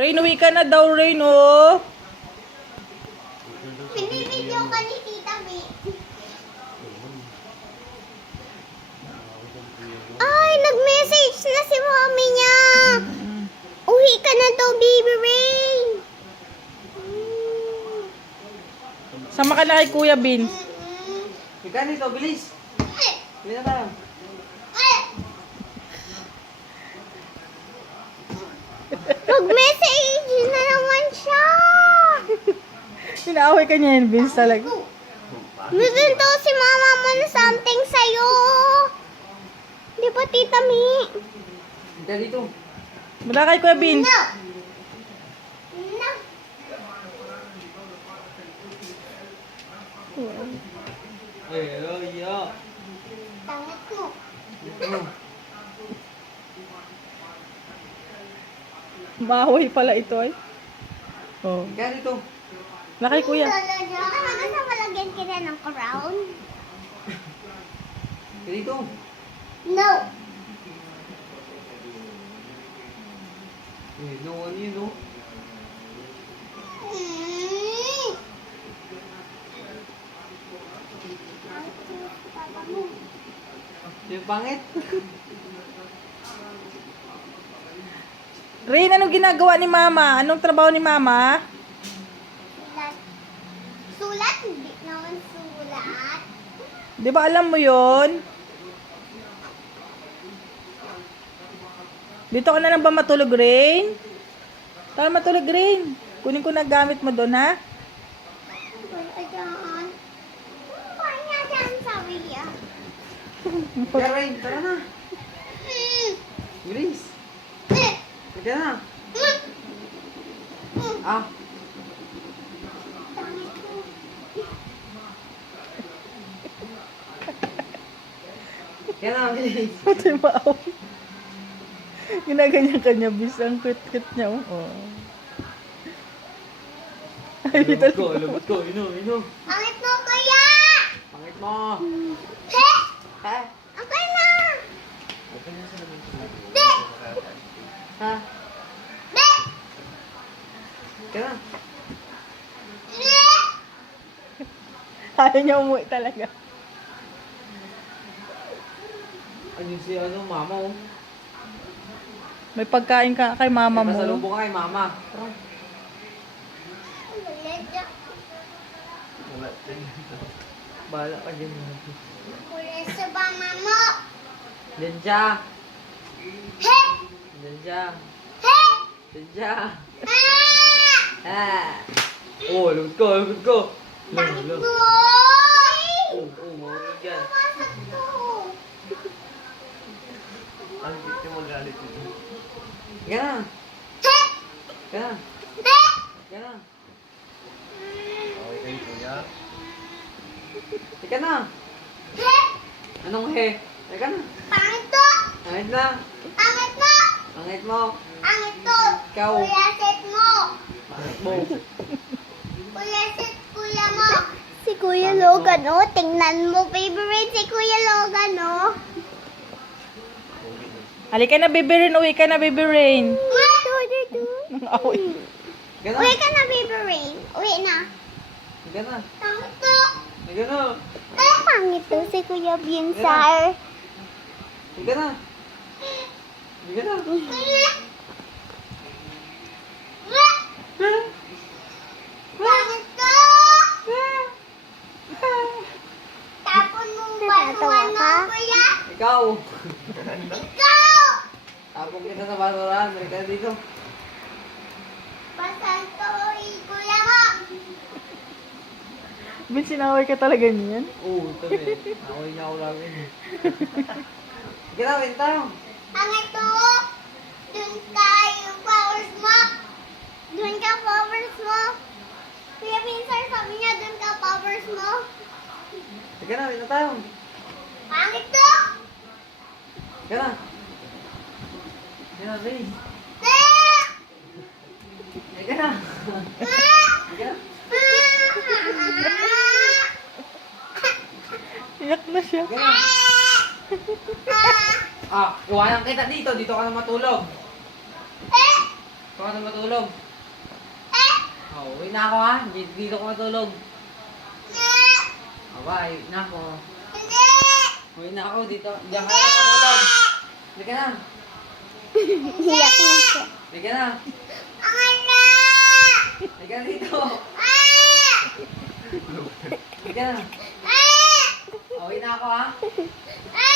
Rain, uwi ka na daw, Rain, oh. Pinibidyo ka ni Tita B. Ay, nag-message na si mommy niya. Uwi ka na daw, baby Rain. Sama ka na kay Kuya Vince. Ika nito, bilis. Bilis na tayo. Mag-message na naman siya. Inaaway ka niya yun, Vince, talaga. Meron daw si mama mo na something sa'yo. Di ba, Tita Mi? Ika dito. Mula kay Kuya Vince. No. Ay, yo. Tangit mo. Dito. Maaway pala ito, ay. Oh. Ika dito. Mula kay Kuya. Talaga sa malagyan kita ng crown? Ika dito. No. Eh, no, ano yun, no? Yung pangit. Rain, anong ginagawa ni Mama? Anong trabaho ni Mama? Sulat. Sulat? Hindi naman sulat. Di ba alam mo yon? Dito ka na lang ba matulog, Rain? Tara matulog, Rain. Kunin ko na gamit mo doon, ha? Wala dyan. Wala dyan, sabi niya. Ika, Rain, tara na. Bilis. Ika na. Ah, ika na, bilis. Pati maaway. Ginaganyan kanya, bis. Ang cute-cute niya, oh. Ay, Lubot ko, lubot ko. Ino. Pangit mo, kuya! Pangit mo. He! Ha? Okay na! Be! Ha? Be! Ika na. Be! Ayaw niya umuwi talaga. Ano si mama, oh. May pagkain ka kay Mama May mo. pasalubong ka kay mama. Wala dyan. Bahala ka dyan. Wala sa mama mo. Diyan siya. He! Diyan siya. He! Diyan siya. Ah! Ah. Oh, lugod ko. Pangit Lugod. mo! Marunong yan. Pasok ko. Ang gusto mo galit ito. Ika na. He! Ika na. He! Ika na. Ika na. He! Anong he? Ika na. Pangit to! Pangit na. Pangit mo! Pangit mo. Pangit to! Ikaw. Kuya set mo! Pangit mo. Kuya set, kuya mo! Si Kuya Logan, oh. Tingnan mo, favorite si Kuya Logan, oh. Halika na, Baby Rain. Uwi ka na, Baby Rain. Ang away. Ika na. Uwi ka na, baby Rain. Uwi na. Ika na. Pangit to! Ika na. Pangit to si Kuya Binsar. Ika na. Ika na. Pangit to! Tapon mo ba ano, kuya? Ikaw. Ikaw! Tapong kita sa basurahan. Ika na dito. Basan to, kuya mo! Bin, sinaway ka talaga niyan. Oo, ito eh. Nakuha niya ako lagi. Ika na, wait tayo. Pangit to! Dun ka yung flowers mo! Dun ka flowers mo! Kuya Binsar, sabi niya dun ka flowers mo! Ika na, wait na tayo. Pangit to! Ika na. Ika na, please. Ah! Ika na. Ah! Ika na. Iyak na siya. Ika na. Ah, iwanan kita dito. Dito ka na matulog. Gusto ka na matulog. Eh! Oh, uwi na ako ha. Dito ko matulog. Eh! Aba, uwi na ako. Hindi! Uwi na ako dito. Diyan ka na matulog. Hindi ka na. Hiyak na siya. Hindi ka na. Ang na! Hindi ka na dito. Ah! Hindi ka na. Ah! Uwi na ako ha. Ah!